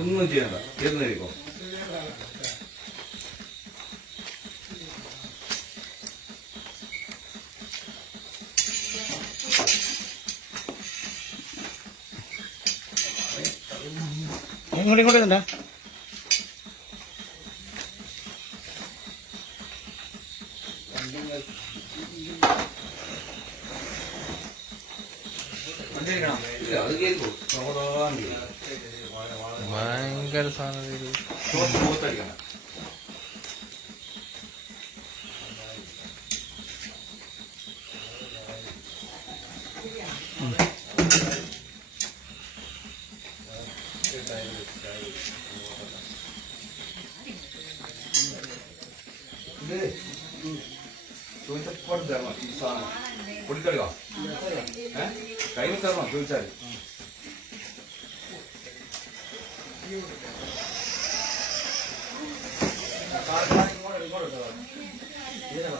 ഒന്നും ചെയ്യണ്ട തീർന്നിരിക്കോ ഇങ്ങോട്ട് ഇങ്ങോട്ട് എന്താ ഭയങ്കര സാധനം ഇത്. മുഖത്തടിക്കണം ഇത് ചോദിച്ചപ്പോൾ തരണം ഈ സാധനം പൊട്ടിക്കളിയോ ഏ? കൈവ് തരണോ ചോദിച്ചാൽ ഇങ്ങോട്ട് ഇങ്ങോട്ട് ഇങ്ങോട്ട്